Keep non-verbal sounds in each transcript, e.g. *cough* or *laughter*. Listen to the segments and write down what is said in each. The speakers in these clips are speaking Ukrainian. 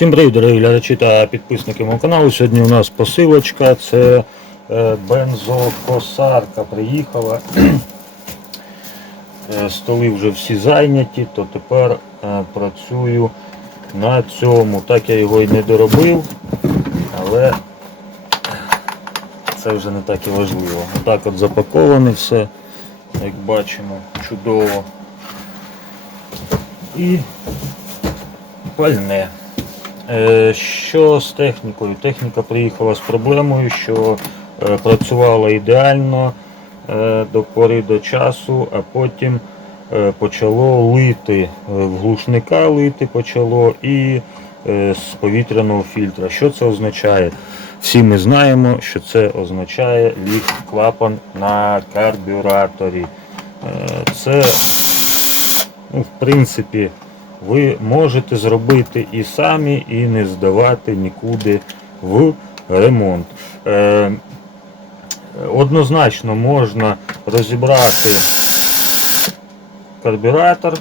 Всім привіт, дорогі глядачі та підписники мого каналу. Сьогодні у нас посилочка, це е, бензокосарка приїхала. *clears throat* Е, Столи вже всі зайняті, то тепер е, працюю на цьому. Так я його і не доробив, але це вже не так і важливо. Отак от запаковане все, як бачимо, чудово. І пальне. Е, Що з технікою? Техніка приїхала з проблемою, що е, працювала ідеально е, до пори до часу, а потім почало лити, в глушника лити почало і з повітряного фільтра. Що це означає? Всі ми знаємо, що це означає ліг клапан на карбюраторі. Це, ну, в принципі, ви можете зробити і самі, і не здавати нікуди в ремонт. Е, однозначно можна розібрати карбюратор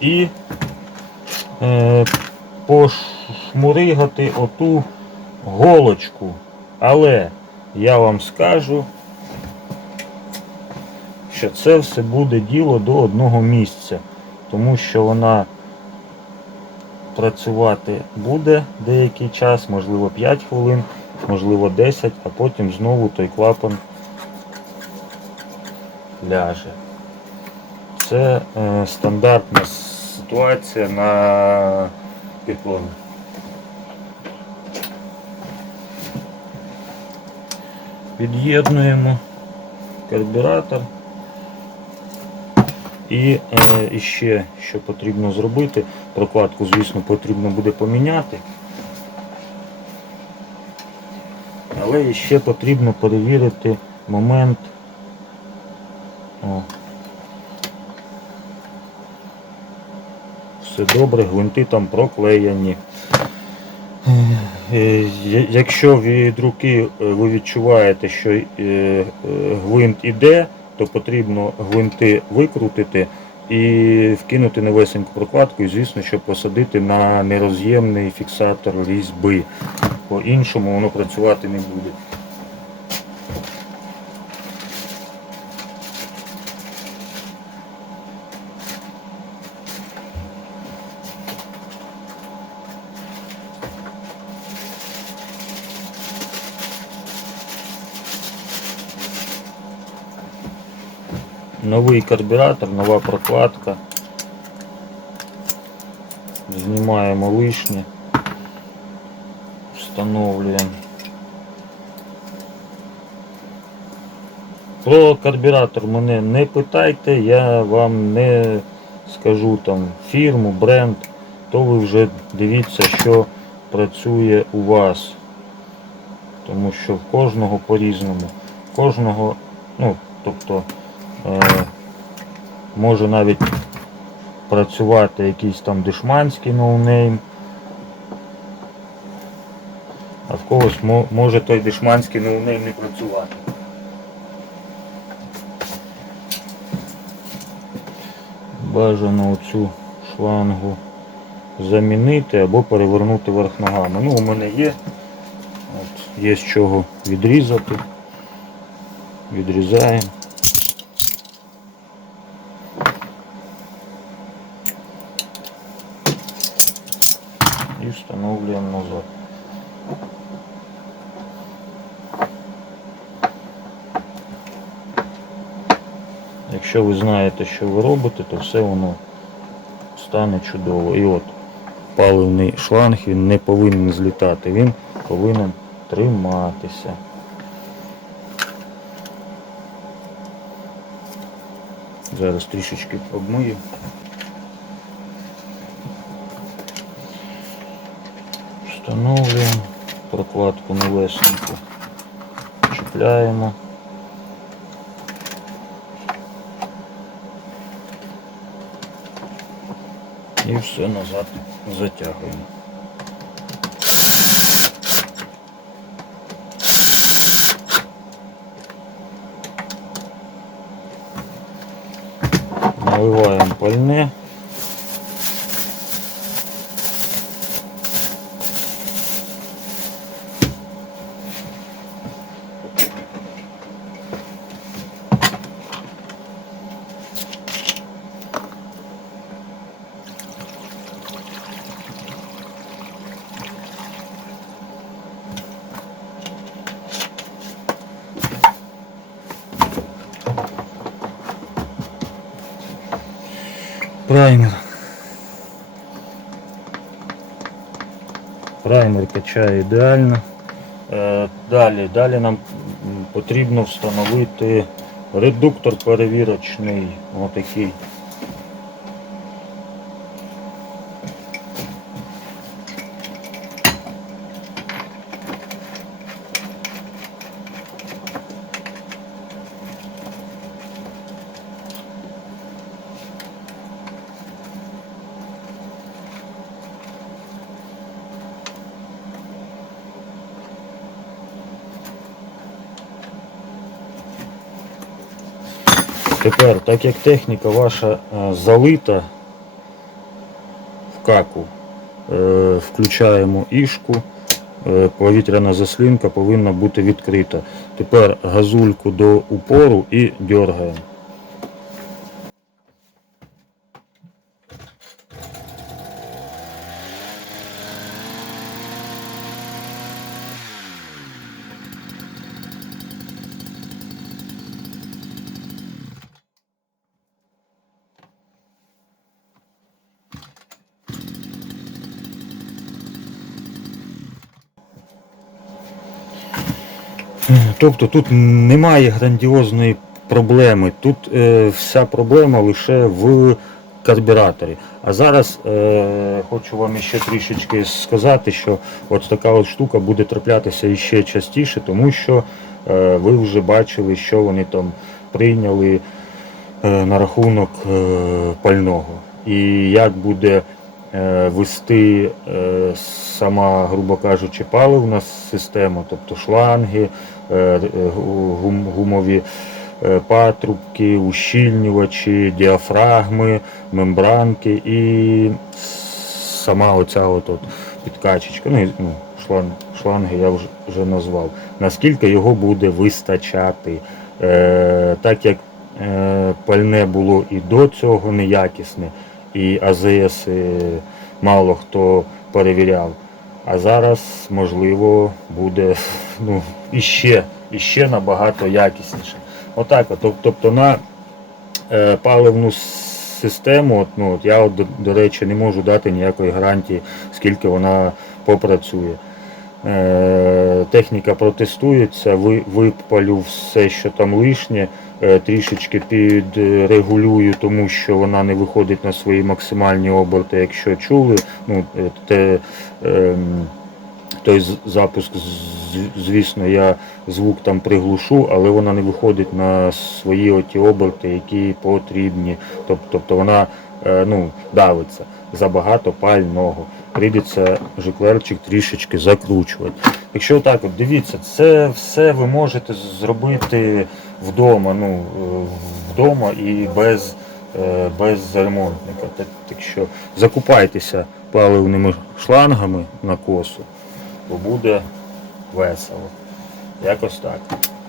і е, пошмуригати оту голочку. Але я вам скажу, що це все буде діло до одного місця, тому що вона працювати буде деякий час, можливо 5 хвилин, можливо 10, а потім знову той клапан ляже. Це е, стандартна ситуація на підломі. Під'єднуємо карбюратор. І е, ще що потрібно зробити, прокладку, звісно, потрібно буде поміняти. Але ще потрібно перевірити момент. О. Все добре, гвинти там проклеєні. Е, Якщо від руки е, ви відчуваєте, що е, гвинт іде, то потрібно гвинти викрутити і вкинути новесеньку прокладку, і звісно, щоб посадити на нероз'ємний фіксатор різьби. По-іншому воно працювати не буде. Новий карбюратор, нова прокладка. Знімаємо лишнє. Встановлюємо. Про карбюратор мене не питайте, я вам не скажу там фірму, бренд, то ви вже дивіться, що працює у вас. Тому що в кожного по-різному. Кожного, ну, тобто Е, може навіть працювати якийсь там дешманський ноунейм. А в когось може той дешманський ноунейм не працювати. Бажано оцю шлангу замінити або перевернути верх ногами. Ну, у мене є. От, є з чого відрізати. Відрізаємо. і встановлюємо назад. Якщо ви знаєте, що ви робите, то все воно стане чудово. І от паливний шланг він не повинен злітати, він повинен триматися. Зараз трішечки обмию. Встановлюємо прокладку новесеньку, чіпляємо. І все назад затягуємо. Наливаємо пальне. Праймер качає ідеально. Е, Далі, далі нам потрібно встановити редуктор перевірочний. Отакий. Тепер, так як техніка ваша е, залита в каку, е, включаємо ішку, е, повітряна заслінка повинна бути відкрита. Тепер газульку до упору і дергаємо. Тобто тут немає грандіозної проблеми. Тут е, вся проблема лише в карбюраторі. А зараз е, хочу вам ще трішечки сказати, що от така от штука буде траплятися іще частіше, тому що е, ви вже бачили, що вони там прийняли е, на рахунок е, пального. І як буде вести е, сама, грубо кажучи, паливна система, тобто шланги, е, е, гум- гумові е, патрубки, ущільнювачі, діафрагми, мембранки і сама оця от, от підкачечка. Ну, ну, шланг, шланги я вже, вже назвав. Наскільки його буде вистачати. Е, так як е, пальне було і до цього неякісне, і АЗС мало хто перевіряв. А зараз, можливо, буде *laughs* ну, іще, іще набагато якісніше. Отак, от, тобто на е, паливну систему, от, ну, от я, от, до речі, не можу дати ніякої гарантії, скільки вона попрацює. Е, техніка протестується, випалю все, що там лишнє, е, трішечки підрегулюю, тому що вона не виходить на свої максимальні оберти, якщо чули. Ну, е, те, ем, той запуск, звісно, я звук там приглушу, але вона не виходить на свої оті оберти, які потрібні. Тобто, вона ну, давиться забагато пального. Прийдеться жиклерчик трішечки закручувати. Якщо так, от дивіться, це все ви можете зробити вдома, ну, е, вдома і без, е, без ремонтника. Так, що закупайтеся паливними шлангами на косу, бо буде весело. Якось так.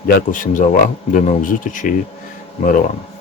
Дякую всім за увагу. До нових зустрічей і миру вам.